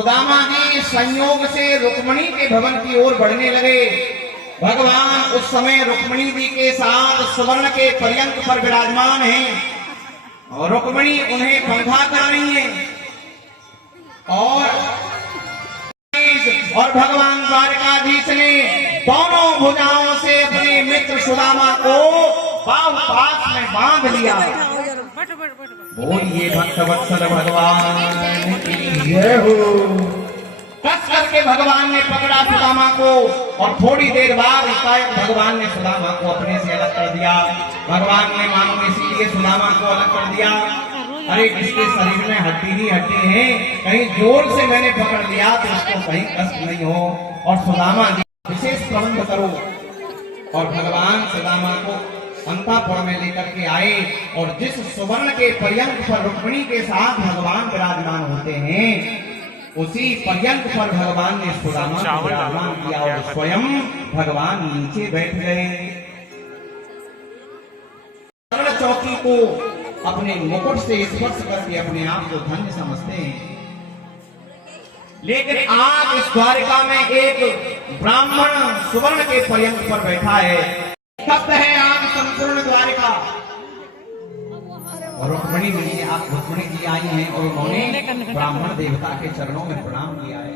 सुदामा जी संयोग से रुक्मणी के भवन की ओर बढ़ने लगे। भगवान उस समय रुक्मणी जी के साथ सुवर्ण के पर्यंत पर विराजमान हैं और रुक्मणी उन्हें पंखा कर रही है और भगवान द्वारकाधीश ने दोनों भुजाओं से अपने मित्र सुदामा को पास में बांध लिया। बोलिए भक्तवत्सल भगवान की जय हो। कस करके भगवान ने पकड़ा सुदामा को और थोड़ी देर बाद एकाएक भगवान ने सुदामा को अपने से अलग कर दिया। भगवान ने मानो इसीलिए सुदामा को अलग कर दिया, अरे इसके शरीर में हड्डी ही हड्डी है, कहीं जोर से मैंने पकड़ लिया तो उसको कहीं कष्ट नहीं हो। और सुदामा जी विशेष प्रबंध करो। और भगवान सुदामा को अंतापुर में लेकर के आए और जिस सुवर्ण के पर्यंत पर रुक्मिणी के साथ भगवान विराजमान होते हैं उसी पर्यंत पर भगवान ने सुदामा को विराजमान किया और स्वयं भगवान नीचे बैठ गए। चौकी को अपने मुकुट से स्पर्श करके अपने आप को धन्य समझते हैं। लेकिन आज इस द्वारिका में एक ब्राह्मण सुवर्ण के पर्यंत पर बैठा है। सत्य है आज संपूर्ण द्वारिका। और रुक्मिणी जी, आप रुक्मिणी जी आई हैं और उन्होंने ब्राह्मण देवता के चरणों में प्रणाम किया है।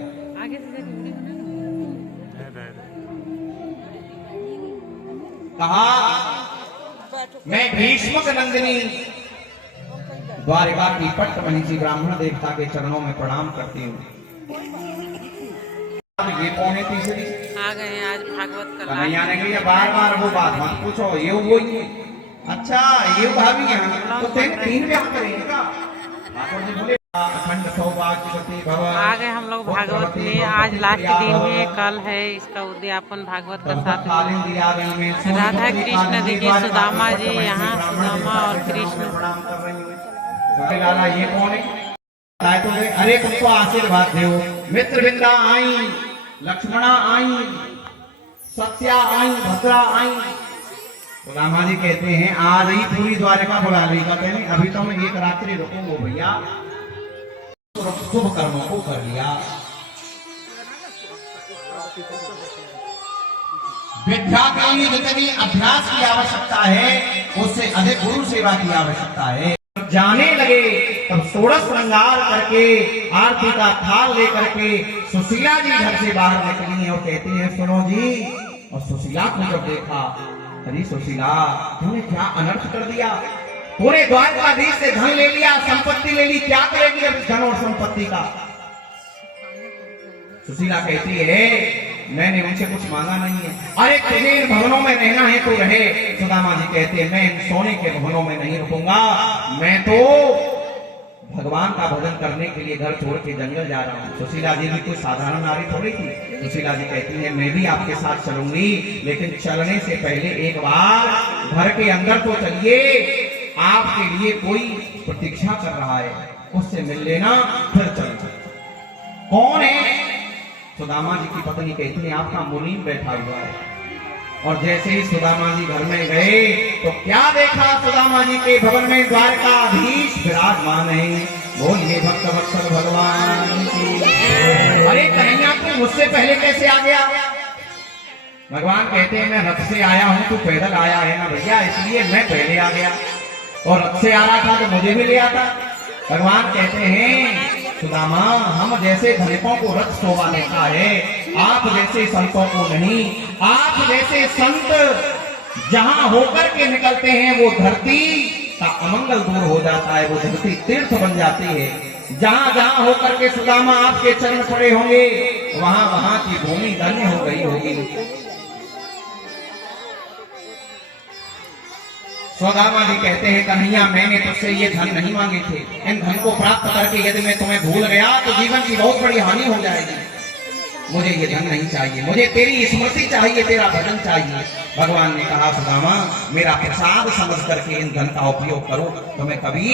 कहा मैं भीष्मक नंदिनी द्वारिका की पट्ट मनीषी ब्राह्मण देवता के चरणों में प्रणाम करती हूँ। ये पौने तीसरी आ गए हैं आज भागवत कथा। कन्हैया ने कहा बार बार वो बात मत पूछो, ये वो ही अच्छा ये भाभी यहाँ तो तीन व्याह करेगा। अखंड सौभाग्यवती भव। आ गए हम लोग भागवत में। आज लास्ट दिन है, कल है इसका उद्यापन भागवत का साथ। राधा कृष्ण देखिए, सुदामा जी यहाँ, सुदामा और कृष्ण। ये कौन है? तो अरे तुमको आशीर्वाद दो। मित्र बिंदा आई, लक्ष्मणा आई, सत्या आई, भद्रा आई। सुदामा जी कहते हैं आज ही पूरी द्वारिका बुला ली। कहते हैं अभी तो मैं एक रात्रि रुकूंगा भैया, शुभ कर्मों को कर लिया। विद्या के लिए जितनी अभ्यास की आवश्यकता है उससे अधिक गुरु सेवा की आवश्यकता है। जाने लगे तब षोडश श्रृंगार करके आरती का थाल लेकर के सुशीला जी घर से बाहर निकली और कहती है सुनो जी। और सुशीला को जब देखा, अरे सुशीला तूने क्या अनर्थ कर दिया, पूरे द्वारकाधीश से धन ले लिया, संपत्ति ले ली, क्या करेगी अब धन और संपत्ति का? सुशीला कहती है मैंने उनसे कुछ मांगा नहीं है। अरे तुझे इन भवनों में रहना है तो रहे। सुदामा जी कहते हैं मैं इन सोने के भवनों में नहीं रुकूंगा, मैं तो भगवान का भजन करने के लिए घर छोड़ के जंगल जा रहा हूँ। सुशीला जी भी कोई साधारण नारी थोड़ी थी। सुशीला जी कहती है मैं भी आपके साथ चलूंगी, लेकिन चलने से पहले एक बार घर के अंदर तो चलिए, आपके लिए कोई प्रतीक्षा कर रहा है, उससे मिल लेना फिर चलना। कौन है? सुदामा जी की पत्नी कहती है आपका मुनीम बैठा हुआ है। और जैसे ही सुदामा जी घर में गए तो क्या देखा? सुदामा जी के भवन में द्वारकाधीश विराजमान है। बोलिए भक्तवत्सल भगवान की। अरे कन्हैया तू मुझसे पहले कैसे आ गया? भगवान कहते हैं मैं रथ से आया हूँ, तू पैदल आया है ना भैया, इसलिए मैं पहले आ गया। और रथ से आ रहा था तो मुझे भी ले आता। भगवान कहते हैं सुदामा हम जैसे धनिकों को रथ शोभा देता है, आप जैसे संतों को नहीं। आप जैसे संत जहां होकर के निकलते हैं वो धरती का अमंगल दूर हो जाता है, वो धरती तीर्थ बन जाती है। जहां जहां होकर के सुदामा आपके चरण पड़े होंगे वहां वहां की भूमि धन्य हो गई होगी। सुदामा जी कहते हैं कन्हैया मैंने तुझसे ये धन नहीं मांगे थे, इन धन को प्राप्त करके यदि मैं तुम्हें भूल गया तो जीवन की बहुत बड़ी हानि हो जाएगी। मुझे ये धन नहीं चाहिए, मुझे तेरी स्मृति चाहिए, तेरा भजन चाहिए। भगवान ने कहा सुदामा मेरा प्रसाद समझ करके इन धन का उपयोग करो, तुम्हें कभी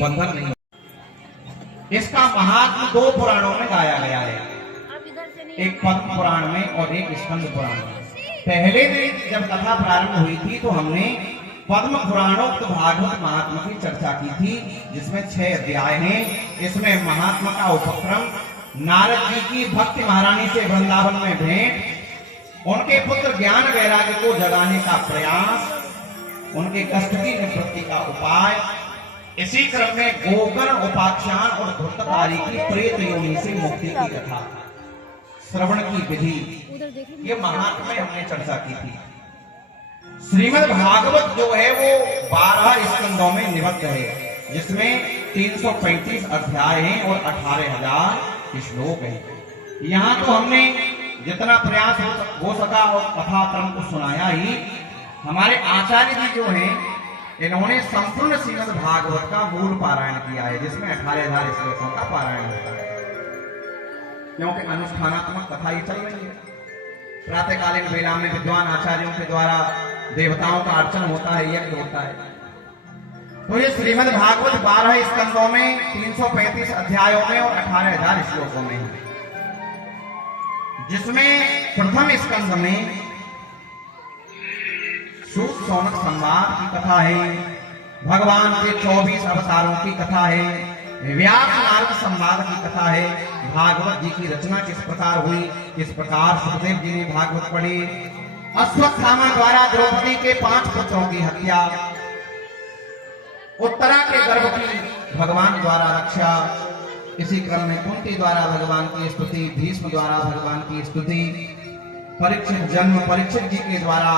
बंधन नहीं। इसका महात्म दो पुराणों में गाया गया है, एक पद्म पुराण में और एक स्कंद पुराण में। पहले दिन जब कथा प्रारंभ हुई थी तो हमने पद्म पुराणोक्त भागवत महात्मा की चर्चा की थी, जिसमें 6 अध्याय हैं। इसमें महात्मा का उपक्रम नारद जी की भक्ति महारानी से वृंदावन में भेंट, उनके पुत्र ज्ञान वैराग्य को जगाने का प्रयास, उनके कष्ट की निवृत्ति का उपाय। इसी क्रम में गोकर्ण उपाख्यान और धुर्तकारी की प्रेत योनि से मुक्ति की कथा, श्रवण की विधि, ये महात्म्य हमने चर्चा की थी। श्रीमद् भागवत जो है वो 12 स्कंदों में निबद्ध है, जिसमें 335 अध्याय हैं और 18,000 श्लोक हैं। यहाँ तो हमने जितना प्रयास हो सका और कथा क्रम को सुनाया ही। हमारे आचार्य जी जो हैं, इन्होंने संपूर्ण श्रीमद् भागवत का मूल पारायण किया है, जिसमें 18,000 श्लोकों का पारायण होता है, क्योंकि अनुष्ठानात्मक कथा ही चल रही है। प्रातःकालीन वेला में विद्वान आचार्यों के द्वारा देवताओं का अर्चन होता है, यज्ञ होता है। तो ये श्रीमद् भागवत 12 स्कंदों में 335 अध्यायों में और 18,000 श्लोकों में है, जिसमें प्रथम स्कंद में सूत शौनक संवाद की कथा है, भगवान के 24 अवतारों की कथा है, व्यास नारद संवाद की कथा है, भागवत जी की रचना किस प्रकार हुई, किस प्रकार सुखदेव जी ने भागवत पढ़ी, अश्वत्थामा द्वारा द्रौपदी के 5 पुत्रों की हत्या, उत्तरा के गर्भ की भगवान द्वारा रक्षा, इसी क्रम में कुंती द्वारा भगवान की स्तुति, भीष्म द्वारा भगवान की स्तुति, परीक्षित जन्म, परीक्षित जी के द्वारा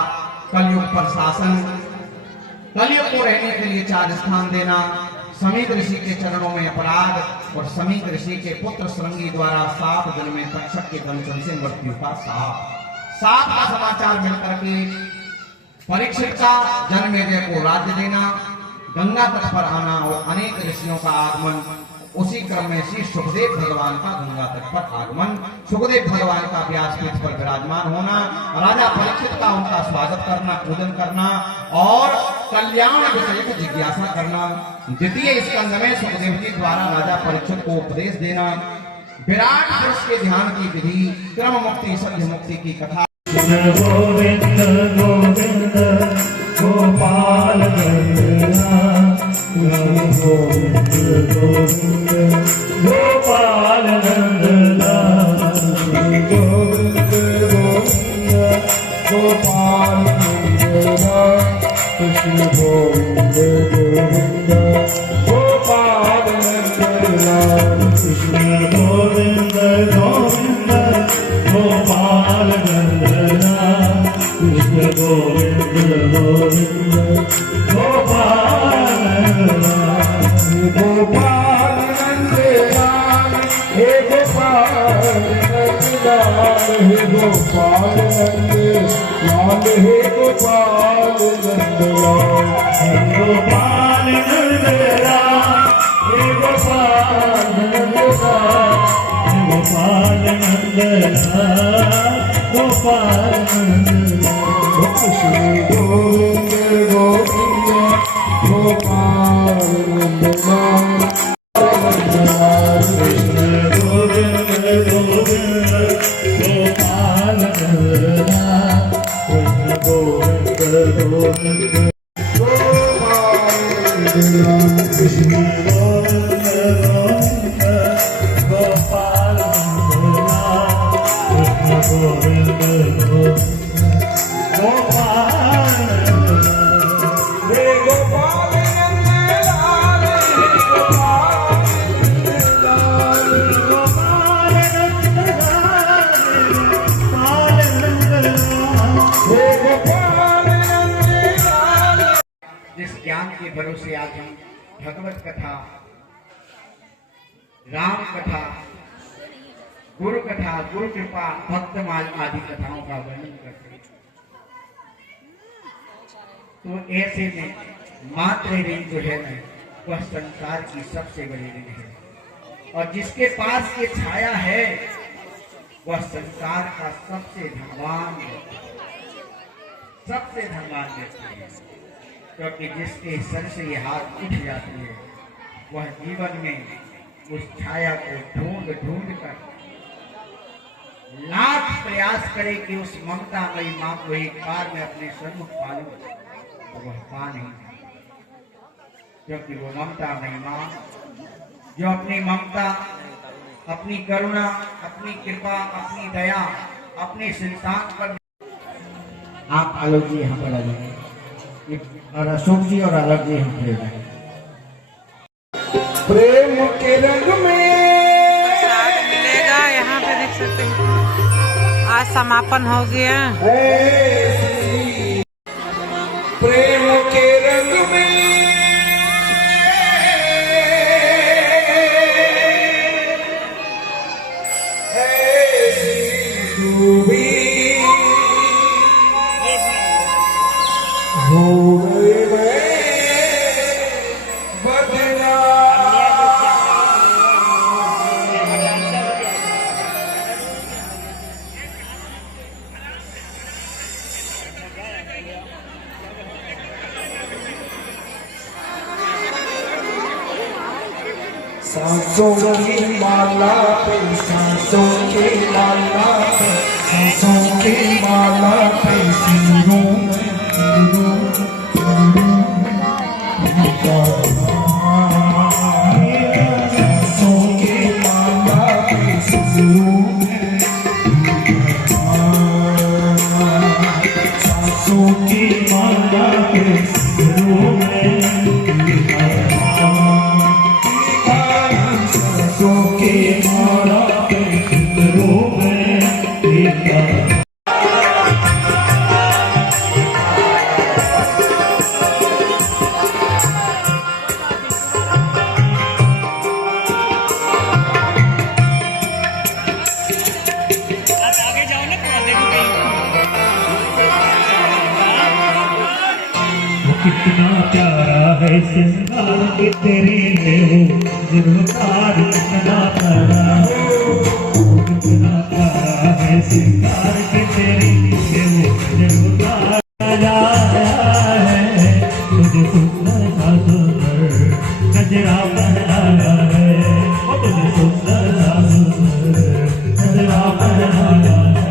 कलयुग पर शासन, कलयुग को रहने के लिए 4 स्थान देना, समीक ऋषि के चरणों में अपराध और समीक ऋषि के पुत्र श्रृंगी द्वारा 7 दिन में तक्षक के दंशन से मृत्यु का साप का समाचार मिलकर के परीक्षित का जन्मेजय को राज्य देना, गंगा तट पर आना और अनेक ऋषियों का आगमन। उसी क्रम में श्री सुखदेव भगवान का गंगा तट पर आगमन, सुखदेव भगवान का व्यासपीठ पर विराजमान होना, राजा परीक्षित का उनका स्वागत करना, पूजन करना और कल्याण विषय की जिज्ञासा करना। द्वितीय स्कंद में सुखदेव जी द्वारा राजा परीक्षित को उपदेश देना, विराट पुरुष के ध्यान की विधि, क्रम मुक्ति, सद्य मुक्ति की कथा। गोविंद गोविंद गोपाल गोविंद गोविंद गोपाल नंदना, गोविंद गोविंद गोपाल नंदना, कृष्ण गोविंद गोविंद गोपाल नंदना, कृष्ण गोविंद गोविंद गोपाल नंदना, कृष्ण गोविंद गोविंद गोपाल नंदना, गोपाल नंदना, हे गोपाल नंदना, हे गोपाल नंदना, हे गोपाल नंदना, हे गोपाल नंदना, हे गोपाल नंदना, गोपाल नंदना, गोपाल नंदना, श्री गोविंद गोविंद गोपाल नंदना, कृष्ण गोविंद गोविंद गोपाल नंदना, कृष्ण गोविंद गोविंद गोपाल नंदना, कृष्ण गोविंद गोविंद गोपाल नंदना, कृष्ण गोविंद गोविंद गोपाल नंदना, हे गोपाल नंदलाल, हे गोपाल नंदलाल, गोपाल नंदलाल, गोपाल नंदलाल, हे गोपाल नंदलाल। जिस ज्ञान के भरोसे आज हम भगवत कथा, राम कथा, गुरु कथा, गुरु कृपा, भक्तमाल आदि कथाओं का वर्णन करते हैं, तो ऐसे में मात्र ऋण जो है ना, वह संसार की सबसे बड़ी ऋण है, और जिसके पास ये छाया है वह संसार का सबसे धनवान व्यक्ति है, क्योंकि जिसके सर से ये हाथ उठ जाती है वह जीवन में उस छाया को ढूंढ ढूंढ कर लाख प्रयास करे कि उस ममता मई मां को एक बार में अपने सन्मुख पालूं, तो वह पा नहीं, क्योंकि वो ममता मई मां जो अपनी ममता अपनी करुणा, अपनी कृपा, अपनी दया अपने संतान पर। आप आलोक जी यहाँ पर आ जाइए और अशोक जी और आलोक जी यहाँ पर आ जाइए। प्रेम के रंग में प्रसाद मिलेगा यहाँ पे, देख सकते हैं आज समापन हो गया। प्रेम के रंग में डूबी हो गए मैं बदला। सांसों की माला पे, सांसों की माला पे, सांसों की माला पे सिरों में सांसों की माला पे सिरों में, सांसों की माला पे सिरों में, सांसों की माला पे सिरों में। कितना प्यारा है सिंगार की तेरी ले हो जिनकार, कितना प्यारा है, कितना प्यारा है सिंगार की तेरी ले हो जिनकार। आया है तुझे सुंदर सा सुंदर गजरा पहनाया है, तुझे सुंदर सा सुंदर गजरा पहनाया है।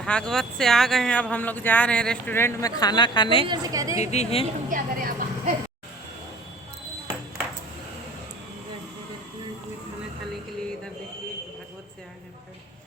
भागवत से आ गए हैं, अब हम लोग जा रहे हैं रेस्टोरेंट में खाना खाने। दीदी हैं खाना खाने के लिए, इधर देखिए भागवत से आ गए हैं।